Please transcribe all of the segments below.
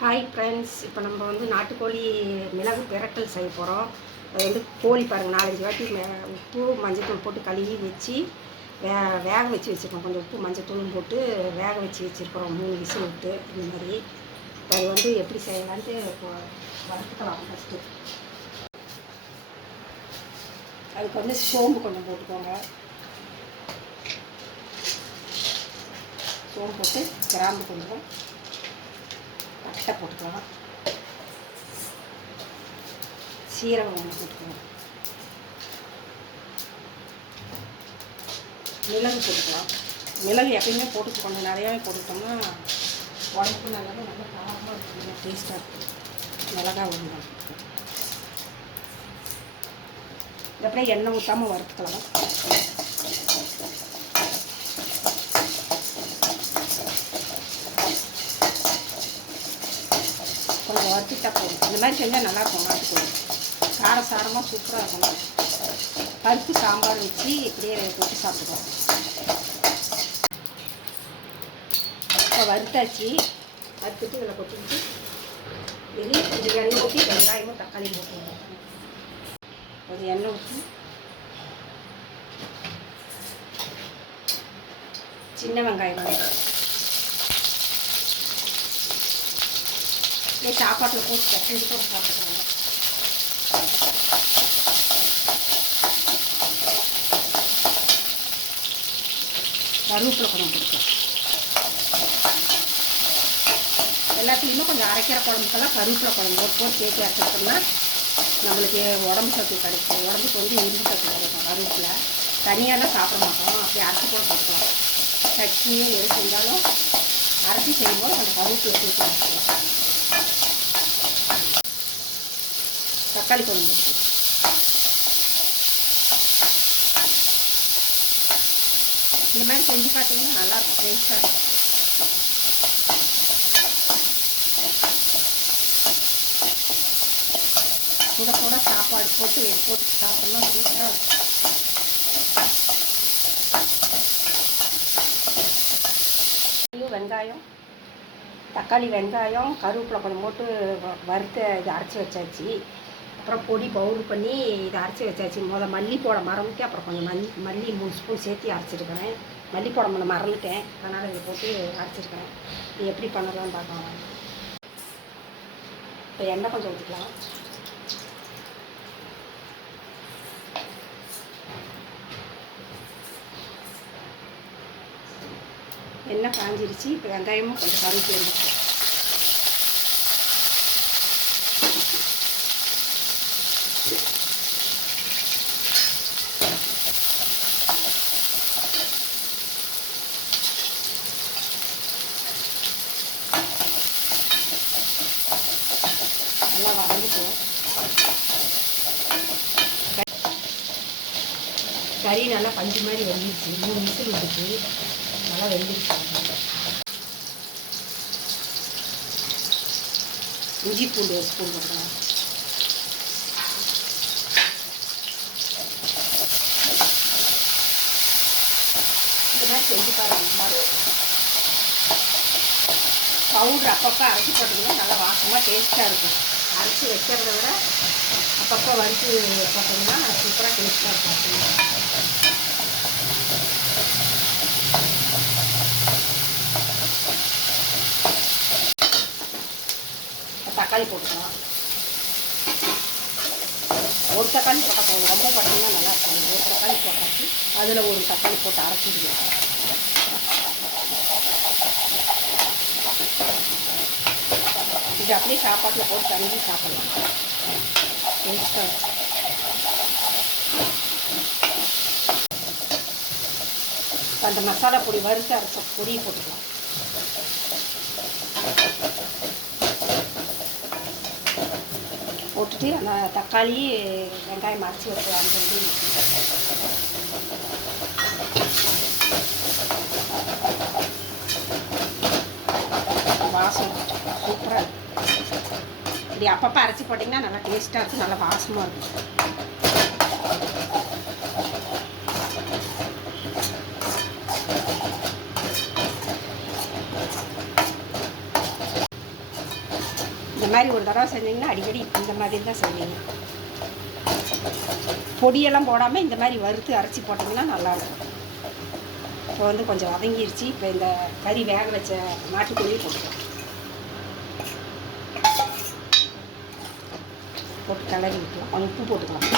Hi friends இப்போ நம்ம வந்து நாட்டுக்கோழி மிளகு பிரட்டல் செய்ய போகிறோம் அது வந்து கோழி பாருங்கள் நாலஞ்சு வாட்டி மே- உப்பு மஞ்சத்தூள் போட்டு கழுவி வச்சு வே வேக வச்சு வச்சுருக்கோம். கொஞ்சம் உப்பு மஞ்சத்தூளும் போட்டு வேக வச்சு வச்சுருக்கிறோம். மூணு விசில் விட்டு இந்த மாதிரி. அது வந்து எப்படி செய்யலான்ட்டு இப்போ வறுத்துக்கலாம் ஃபஸ்ட்டு அதுக்கு வந்து சோம்பு கொஞ்சம் போட்டுக்கோங்க. சோம்பு போட்டு கிராம்பு கொஞ்சம் லைட்டாக போட்டுக்கலாம் சீரகம் ஒன்று போட்டுக்கலாம் மிளகு போட்டுக்கலாம். மிளகு எப்பயுமே போட்டு கொஞ்சம் நிறையாவே போட்டுக்கிட்டோம்னா உடம்புக்கு நல்லது நல்ல காரமாக இருக்கும் நல்லா டேஸ்ட்டாக இருக்கும். மிளகா ஒன்று தான். அப்படியே எண்ணெய் ஊற்றாமல் வறுத்துக்கலாம். வறுத்துட்டா போதும். இந்த மாதிரி செஞ்சால் நல்லாயிருக்கும் நாட்டுக்கோழி காரசாரமாக சூப்பராக இருக்கும். பருப்பு சாம்பார் வச்சு இப்படியே போட்டு சாப்பிட்டுக்கலாம் இப்போ வறுத்தாச்சு. வறுத்துட்டு இதில் கொட்டிட்டு இது இது எண்ணெய் ஊற்றி வெங்காயமும் தக்காளி போட்டுருவோம் கொஞ்சம் எண்ணெய் ஊற்றி சின்ன வெங்காயம் வந்து இந்த சாப்பாட்டில் போட்டு தட்டி போட்டு சாப்பிட்டுக்கோங்க கருவேப்பிலை கொஞ்சம் கொடுக்கும் எல்லாத்துலேயுமே கொஞ்சம் அரைக்கிற குழம்புக்கெல்லாம் கருவேப்பில குழம்பு போட்டு போட்டு சேர்த்து அரைச்சிட்டோம்னா நம்மளுக்கு உடம்பு சத்து கிடைக்கும் உடம்புக்கு வந்து இரும்பு சத்து கிடைக்கும் கருவேப்பில தனியாக தான் சாப்பிட மாட்டோம் அப்படி அரைச்சி போட்டு சாப்பிடுவோம் சட்னியும் எது செஞ்சாலும் அரைச்சி செய்யும்போது அந்த கருவேப்பில சேர்த்து அரைச்சிக்கலாம் தக்காளி குழம்பு இருக்குது இந்த மாதிரி செஞ்சு பார்த்தீங்கன்னா நல்லா டேஸ்ட்டாக இருக்கும். கூட கூட சாப்பாடு போட்டு போட்டு சாப்பிடலாம் சூப்பராக இருக்கும். வெங்காயம் தக்காளி வெங்காயம் கருவேப்பிலை கொஞ்சம் போட்டு வ- வறுத்து அரைச்சி வச்சாச்சு. அப்புறம் பொடி பவுல் பண்ணி இதை அரைச்சி வச்சாச்சு. முதல்ல மல்லி போட மறந்துட்டு அப்புறம் கொஞ்சம் மல்லி மல்லி மூணு ஸ்பூன் சேர்த்து அரைச்சிருக்கிறேன். மல்லி போட முடியல மறந்துட்டேன். அதனால் இதை போட்டு அரைச்சிருக்கிறேன். இது எப்படி பண்ணலாம்னு பார்க்கலாம். இப்போ எண்ணெய் கொஞ்சம் ஊற்றிக்கலாம் எண்ணெய் காஞ்சிருச்சு. இப்போ வெங்காயமும் கொஞ்சம் கருவேப்பிலை நல்லா வதங்கிட்டோம் கறி நல்லா பஞ்சு மாதிரி வெந்துருச்சு. மூணு விசில் விட்டுச்சு நல்லா வெந்துருச்சு. இஞ்சி பூண்டு ஒரு ஸ்பூன் போட்டுக்கலாம். இந்த மாதிரி செஞ்சு பாருங்க நல்லா அப்பப்போ அரைச்சி போட்டிங்கன்னா நல்லா வாசமாக டேஸ்ட்டாக இருக்கும். அரைச்சி வைக்கிறத விட அப்பப்போ வறுத்து போட்டோம்னா சூப்பராக டேஸ்ட்டாக இருக்கும். தக்காளி போட்டுக்கலாம். ஒரு தக்காளி போட்டால் ரொம்ப பார்த்தீங்கன்னா நல்லா இருக்கும் ஒரு தக்காளி போட்டாச்சு. அதில் ஒரு தக்காளி போட்டு அரைச்சிடுவோம் இது அப்படியே சாப்பாட்டில் போட்டு தண்ணி சாப்பிடலாம் டேஸ்ட்டாக இருக்கும் அந்த மசாலா பொடி வறுத்து அரைச்ச பொடியை போட்டுக்கலாம் போட்டுட்டு அந்த தக்காளி வெங்காயம் அரைச்சி வச்சு அந்த இது வாசம் சூப்பராக இருக்கும் இப்படி அப்பப்போ அரைச்சி போட்டிங்கன்னா நல்லா டேஸ்ட்டாக இருக்கும் நல்லா வாசமாக இருக்கும். இந்த மாதிரி ஒரு தடவை செஞ்சீங்கன்னா அடிக்கடி இந்த மாதிரி தான் செய்வீங்க. பொடியெல்லாம் போடாமல் இந்த மாதிரி வறுத்து அரைச்சி போட்டிங்கன்னா நல்லாயிருக்கும் இப்போ வந்து கொஞ்சம் வதங்கிருச்சு. இப்போ இந்த கறி வேக வச்ச நாட்டுக்கோழி போட்டுக்கலாம். போட்டு கிளறி விட்டுலாம். கொஞ்சம் உப்பு போட்டுக்கலாம்.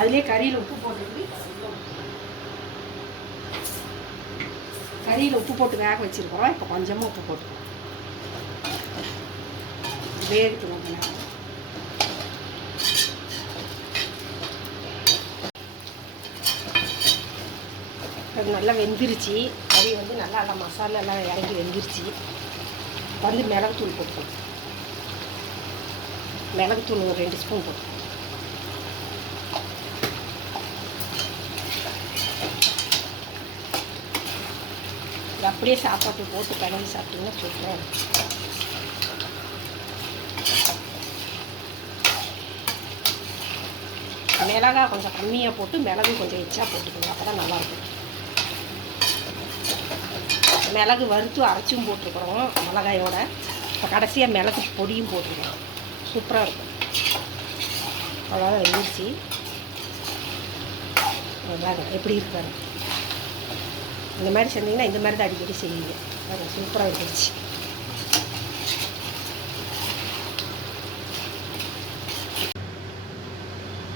அதுலேயே கறியில் உப்பு போட்டுக்கிட்டு கறியில் உப்பு போட்டு வேக வச்சுருக்கோம் இப்போ கொஞ்சமாக உப்பு போட்டுக்கலாம். வேகட்டும் கொஞ்ச நேரம். அது நல்லா வெந்துருச்சு. கறி வந்து நல்லா நல்லா மசாலா எல்லாம் இறங்கி வெந்துருச்சு. வந்து மிளகுத்தூள் போட்டுக்கணும் மிளகுத்தூள் ஒரு ரெண்டு ஸ்பூன் போட்டு. இது அப்படியே சாப்பாட்டு போட்டு கலந்து சாப்பிட்டீங்கன்னா சூப்பராக மிளகா கொஞ்சம் கம்மியாக போட்டு மிளகு கொஞ்சம் எச்சா போட்டுக்கணும் அப்போ தான் நல்லாயிருக்கும். மிளகு வறுத்து அரைச்சும் போட்டிருக்கிறோம் மிளகாயோட. இப்போ கடைசியாக மிளகு பொடியும் போட்டிருக்கோம் சூப்பராக இருக்கும். அவ்வளோதான் இருந்துச்சு அவ்வளோதான் எப்படி இருப்பாரு இந்த மாதிரி செஞ்சீங்கன்னா இந்த மாதிரி தான் அடிக்கடி செய்வீங்க. அது சூப்பராக இருந்துச்சு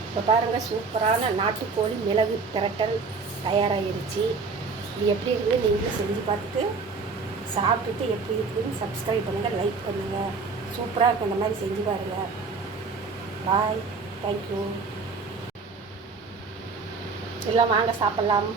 இப்போ பாருங்கள் சூப்பரான நாட்டுக்கோழி மிளகு திரட்டல் தயாராகிருச்சு. இது எப்படி இருக்குது நீங்களும் செஞ்சு பார்த்துட்டு சாப்பிட்டுட்டு எப்படி இருக்குதுன்னு சப்ஸ்கிரைப் பண்ணுங்கள் லைக் பண்ணுங்கள் சூப்பராக இருக்கும் இந்த மாதிரி செஞ்சு பாருங்கள் பாய் தேங்க்யூ எல்லாம் வாங்க சாப்பிட்லாம்.